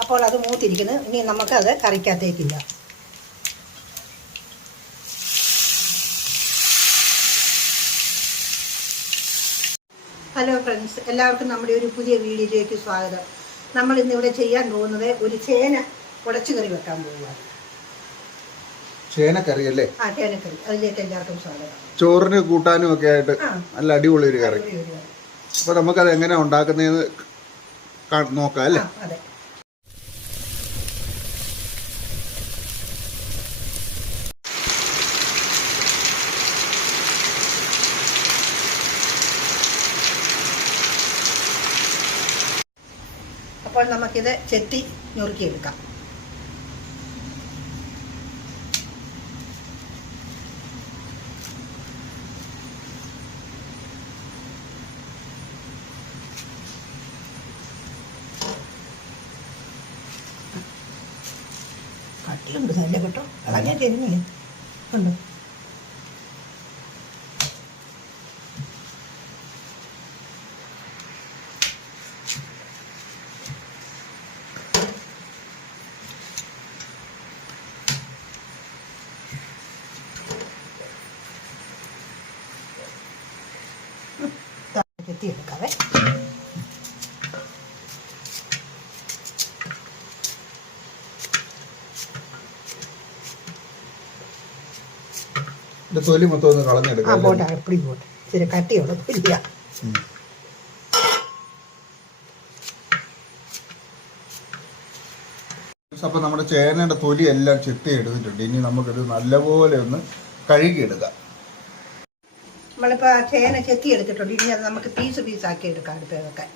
അപ്പോൾ അത് മൂത്തിരിക്കുന്നു. ഇനി നമുക്കത് കറിക്കകത്തേക്കില്ല. ഹലോ ഫ്രണ്ട്സ്, എല്ലാവർക്കും നമ്മുടെ ഒരു പുതിയ വീഡിയോയിലേക്ക് സ്വാഗതം. നമ്മൾ ഇന്നിവിടെ ചെയ്യാൻ പോകുന്നത് ഒരു ചേന ഉടച്ചു കറി വെക്കാൻ പോവുകയാണ്. ചേനക്കറി അല്ലേ? ആ, ചേനക്കറി. അതിലേക്ക് എല്ലാവർക്കും സ്വാഗതം. ചോറിന് കൂട്ടാനും ഒക്കെ ആയിട്ട് നല്ല അടിപൊളി ഒരു കറി. അപ്പൊ നമുക്കത് എങ്ങനെ ഉണ്ടാക്കുന്നതെന്ന് നോക്കാം അല്ലേ? അതെ. അപ്പോൾ നമുക്കിത് ചെത്തി ഞുറുക്കിയെടുക്കാം. കട്ടിയുണ്ട് നല്ല കേട്ടോ, കളഞ്ഞാൽ ചെരിഞ്ഞില്ല ഉണ്ട്. ചെത്തിയെടുക്കാവേ. തൊലി മൊത്തം ഒന്ന് കളഞ്ഞെടുക്കാം. പോട്ടെ, എപ്പടി പോട്ടെ, ഇച്ചിരി കട്ടിയുള്ള തൊലിയ. അപ്പൊ നമ്മുടെ ചേനയുടെ തൊലി എല്ലാം ചെത്തി എടുത്തിട്ടുണ്ട്. ഇനി നമുക്കിത് നല്ലപോലെ ഒന്ന് കഴുകിയെടുക്കാം. നമ്മളിപ്പോൾ ആ ചേന ചെത്തി എടുത്തിട്ടുണ്ട്. ഇനി അത് നമുക്ക് പീസ് പീസാക്കി എടുക്കാം അടുപ്പേതൊക്കെ.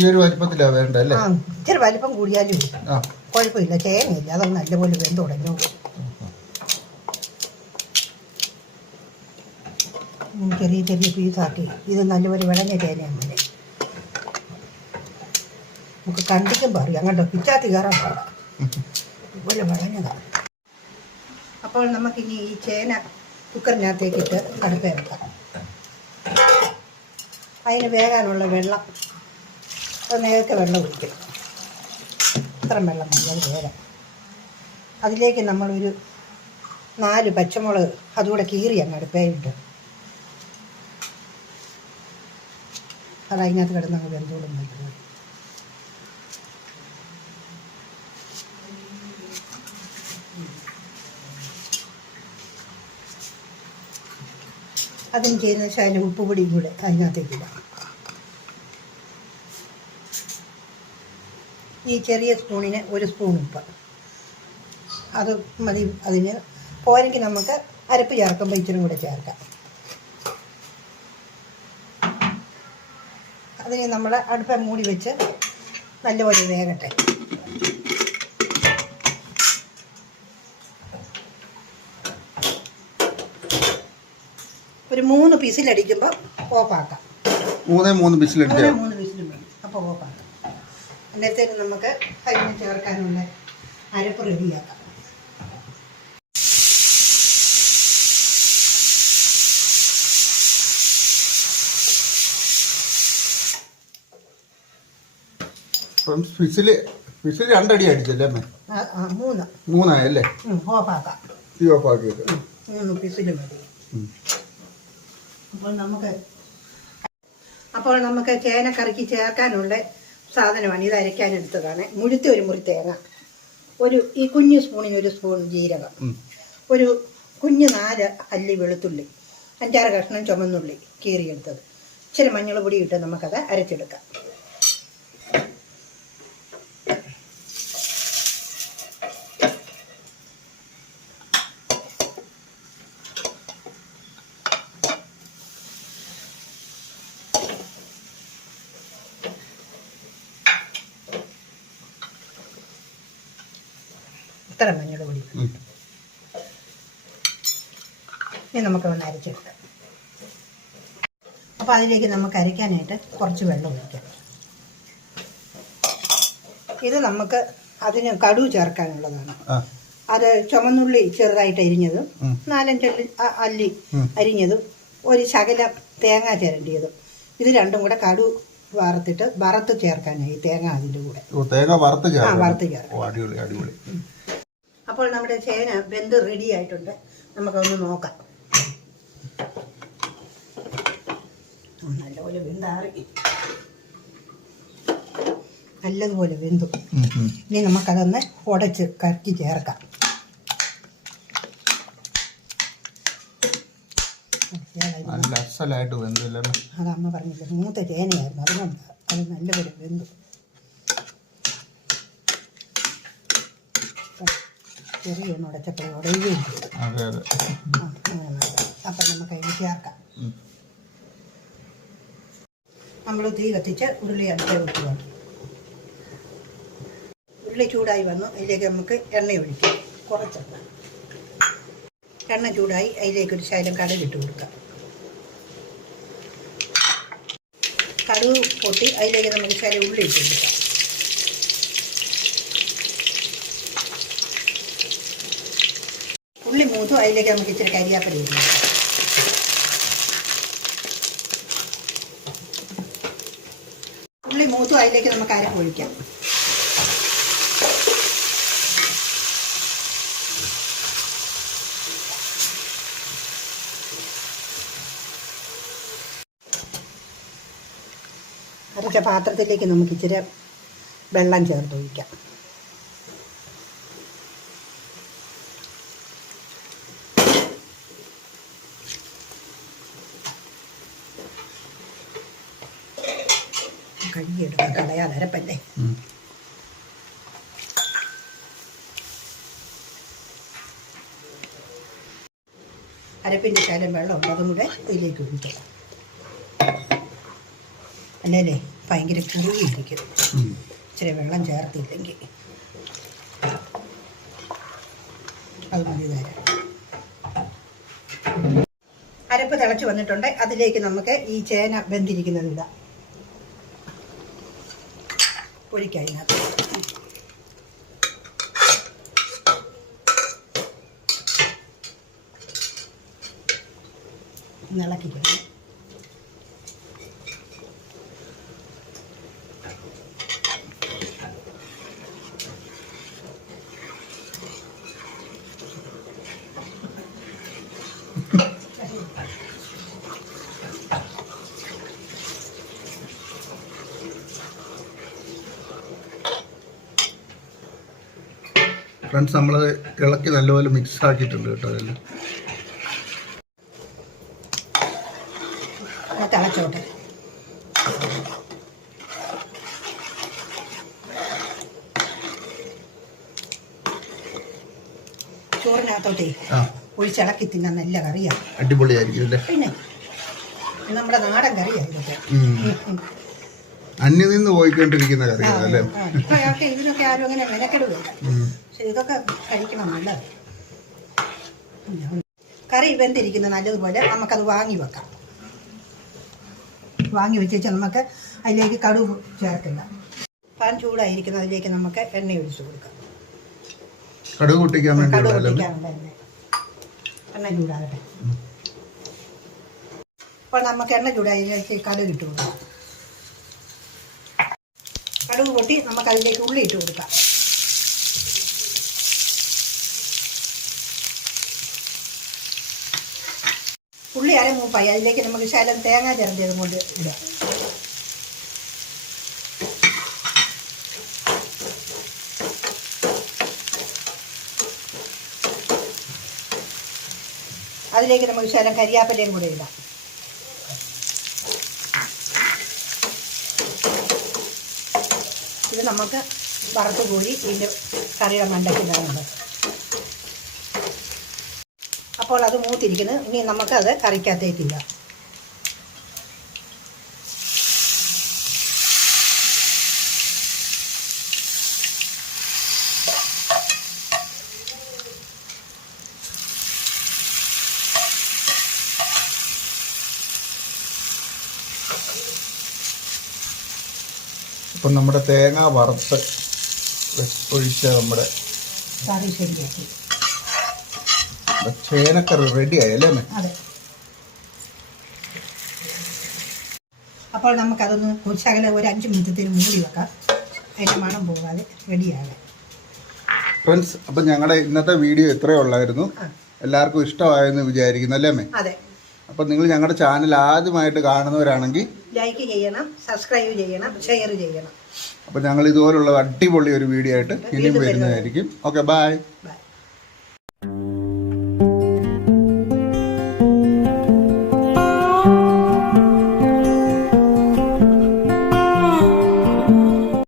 ഈ ഒരു വലിപ്പത്തിലാണ് വേണ്ട അല്ലേ? ഇച്ചിരി വലിപ്പം കൂടിയാലും കുഴപ്പമില്ല, ചേനയില്ല, അതൊന്ന് നല്ലപോലെ വെന്ത് തുടങ്ങി. ചെറിയ ചെറിയ പീസാക്കി ഇത് നല്ലപോലെ വിളഞ്ഞ ചേനയാണ്. നമുക്ക് കണ്ടിക്കുമ്പോൾ അറിയാം കേട്ടോ, പിച്ചാത്തി കയറാൻ പാടാം, ഇതുപോലെ വിളഞ്ഞതാണ്. അപ്പോൾ നമുക്കിനി ഈ ചേന കുക്കറിനകത്തേക്കിട്ട് അടുപ്പ് വെക്കാം. അതിന് വേകാനുള്ള വെള്ളം നേരത്തെ വെള്ളം ഒഴിക്കും. ഇത്രയും വെള്ളം മതി അത് വേഗം. അതിലേക്ക് നമ്മളൊരു 4 പച്ചമുളക് അതുകൂടെ കീറി അങ്ങ് അടുപ്പേലിട്ട് അതതിനകത്ത് കിടന്നങ്ങ് വെന്തോളും നല്ലത്. അതിന് ചെയ്യുന്ന ശാല ഉപ്പുപൊടിയും കൂടെ അതിനകത്തേക്ക് ഇടാം. ഈ ചെറിയ സ്പൂണിന് 1 സ്പൂൺ ഉപ്പ് അത് മതി. അതിന് പോരെങ്കിൽ നമുക്ക് അരപ്പ് ചേർക്കുമ്പോൾ ഇച്ചിരി കൂടെ ചേർക്കാം. അതിന് നമ്മൾ അടുപ്പ് മൂടി വെച്ച് നല്ലപോലെ വേകട്ടെ. ഒരു 3 വിസിലടിക്കുമ്പോൾ ഓഫാക്കാം. 3 വിസിലടിക്കാം. 3 വിസിലും വേണം, അപ്പോൾ ഓഫാക്കാം. അന്നേരത്തേക്ക് നമുക്ക് അതിന് ചേർക്കാനുള്ള അരപ്പ് റെഡിയാക്കാം. വിസില് 2 അടി അടിച്ചല്ലേ? 3 ആയല്ലേ? ഓഫാക്കാം. തീ ഓഫാക്കിയിട്ട് 3 വിസില് മതി. അപ്പോൾ നമുക്ക് ചേനക്കറിക്ക് ചേർക്കാനുള്ള സാധനമാണ് ഇത്. അരയ്ക്കാനെടുത്തതാണ് മുഴുത്ത ഒരു മുറി തേങ്ങ, ഈ കുഞ്ഞു സ്പൂണിന് 1 സ്പൂൺ ജീരകം, ഒരു കുഞ്ഞ് 4 അല്ലി വെളുത്തുള്ളി, 5-6 കഷ്ണം ചുമന്നുള്ളി കീറിയെടുത്തത്, ഇച്ചിരി മഞ്ഞൾ പൊടി ഇട്ട് നമുക്കത് അരച്ചെടുക്കാം. ഇത്ര മഞ്ഞൾ പൊടി. ഇനി നമുക്ക് ഒന്ന് അരച്ചെടുക്കാം. അപ്പോൾ അതിലേക്ക് നമുക്ക് അരയ്ക്കാനായിട്ട് കുറച്ച് വെള്ളം ഒഴിക്കാം. ഇത് നമുക്ക് അതിന് കടുക് ചേർക്കാനുള്ളതാണ്. അത് ചുമന്നുള്ളി ചെറുതായിട്ട് അരിഞ്ഞതും 4-5 അല്ലി അരിഞ്ഞതും ഒരു ശകലം തേങ്ങ ചിരണ്ടിയതും ഇത് രണ്ടും കൂടെ കടു വറുത്ത് ചേർക്കാനായി തേങ്ങ അതിൻ്റെ കൂടെ തേങ്ങ വറുത്ത് ചേർക്കാം. അടിപൊളി അടിപൊളി. അപ്പോൾ നമ്മുടെ ചേന വെന്ത് റെഡി ആയിട്ടുണ്ട്. നമുക്കൊന്ന് നോക്കാം. നല്ലപോലെ വെന്താറി, നല്ലതുപോലെ വെന്തു. ഇനി നമുക്കതൊന്ന് ഉടച്ച് കറക്കി ചേർക്കാം. നല്ല അസലായിട്ട് വെന്തില്ല. അത് അമ്മ പറഞ്ഞില്ല, മൂത്ത ചേനയായിരുന്നു, അതുകൊണ്ട് അത് നല്ലപോലെ വെന്തു. ചെറിയൊന്ന് ഉടച്ചപ്പോൾ ഉടയുകയും ചെയ്തു. അപ്പം നമുക്ക് അതിന് ചേർക്കാം. നമ്മൾ തീ കത്തിച്ച് ഉരുളി അടുത്ത് വെക്കുക. ഉരുളി ചൂടായി വന്നു, അതിലേക്ക് നമുക്ക് എണ്ണ ഒഴിക്കാം. കുറച്ചെണ്ണ. എണ്ണ ചൂടായി അതിലേക്കൊരു ശകലം കടുക് ഇട്ട് കൊടുക്കാം. കടുക് പൊട്ടി അതിലേക്ക് നമുക്ക് ശകലം ഉള്ളി ഇട്ട് കൊടുക്കാം. ഉള്ളി മൂത്തു അതിലേക്ക് നമുക്ക് ഇച്ചിരി കരിയാപ്പല ഇട്ട് കൊടുക്കാം. ഉള്ളി മൂത്തു അതിലേക്ക് നമുക്ക് അരപ്പ് ഒഴിക്കാം. അരച്ച പാത്രത്തിലേക്ക് നമുക്ക് ഇച്ചിരി വെള്ളം ചേർത്ത് ഒഴിക്കാം. കഴുകിയെടുക്കാം, കളയാതെ അരപ്പല്ലേ. അരപ്പിൻ്റെ ശകലം വെള്ളം ഉണ്ട്, അതും കൂടെ ഇതിലേക്ക് ഒഴിക്കാം. അല്ലേ ഭയങ്കര കുറുകിയിരിക്കും ഇച്ചിരി വെള്ളം ചേർത്തില്ലെങ്കിൽ. അത് മതി തരാം. അരപ്പ് തിളച്ച് വന്നിട്ടുണ്ട്. അതിലേക്ക് നമുക്ക് ഈ ചേന വെന്തിരിക്കുന്നത് ഇടാം. ഒഴിക്കതിനകത്ത് ഇളക്കിക്കണം. ഫ്രണ്ട്സ്, നമ്മൾ ഇളക്കി നല്ലപോലെ മിക്സ് ആക്കിയിട്ടുണ്ട് കേട്ടോ. അതെല്ലാം തിളച്ചോട്ടെ. ചോറിനകത്തോട്ടേ ഒഴിച്ചിളക്കി തിന്നാൻ നല്ല കറിയാണ്. അടിപൊളിയായിരിക്കും അല്ലേ? പിന്നെ നമ്മുടെ നാടൻ കറിയാണ് ഇതൊക്കെ. അന്യം നിന്ന് പോയിക്കൊണ്ടിരിക്കുന്ന കറികളല്ലേ? ഇതിനൊക്കെ ആരും അങ്ങനെ മെനക്കെടുക. പക്ഷെ ഇതൊക്കെ കഴിക്കണം നല്ലത്. കറി വെന്തിരിക്കുന്ന നല്ലതുപോലെ നമുക്കത് വാങ്ങി വെക്കാം. വാങ്ങി വെച്ചാൽ നമുക്ക് അതിലേക്ക് കടുക് ചേർക്കില്ല. പാൻ ചൂടായിരിക്കുന്ന അതിലേക്ക് നമുക്ക് എണ്ണ ഒഴിച്ചു കൊടുക്കാം. കടുക് പൊട്ടിക്കാൻ വേണ്ടി എണ്ണ ചൂടാകട്ടെ. അപ്പോൾ നമുക്ക് എണ്ണ ചൂടായി കടുക് ഇട്ട് കൊടുക്കാം. കടുക് പൊട്ടി നമുക്ക് അതിലേക്ക് ഉള്ളി ഇട്ട് കൊടുക്കാം. ഉള്ളി മൂപ്പായി അതിലേക്ക് നമുക്ക് ശകലം തേങ്ങ ചിരണ്ടിയതും കൊണ്ട് ഇടാം. അതിലേക്ക് നമുക്ക് ശകലം കരിയാപ്പലയും കൂടെ ഇടാം. ഇത് നമുക്ക് വറുത്ത് കോരി ഇതിൻ്റെ കറിയുടെ മണ്ടയ്ക്കിടാനുള്ളത്. അപ്പോൾ അത് മൂത്തിരിക്കുന്നത്. ഇനി നമുക്കത് കറിക്കകത്തേക്കില്ല. ഇപ്പം നമ്മുടെ തേങ്ങ വറുത്ത് ഒഴിച്ച നമ്മുടെ കറി ശരിയാക്കി. ചേനക്കറി റെഡിയായി അല്ലേ? അതെ. അപ്പോൾ നമുക്കതൊന്ന് ശകലം ഒരു 5 മിനിറ്റത്തിന് മൂടി വെക്കാം. അതിൻ്റെ മണം പോകാതെ റെഡിയാകാം. ഫ്രണ്ട്സ്, അപ്പം ഞങ്ങളുടെ ഇന്നത്തെ വീഡിയോ ഇത്രയേ ഉള്ളായിരുന്നു. എല്ലാവർക്കും ഇഷ്ടമായെന്ന് വിചാരിക്കുന്നു അല്ലേ അമ്മേ? അതെ. അപ്പം നിങ്ങൾ ഞങ്ങളുടെ ചാനൽ ആദ്യമായിട്ട് കാണുന്നവരാണെങ്കിൽ ലൈക്ക് ചെയ്യണം, സബ്സ്ക്രൈബ് ചെയ്യണം, ഷെയർ ചെയ്യണം. അപ്പം ഞങ്ങൾ ഇതുപോലുള്ള അടിപൊളി ഒരു വീഡിയോ ആയിട്ട് ഇനിയും വരുന്നതായിരിക്കും. Okay, bye. ബൈ.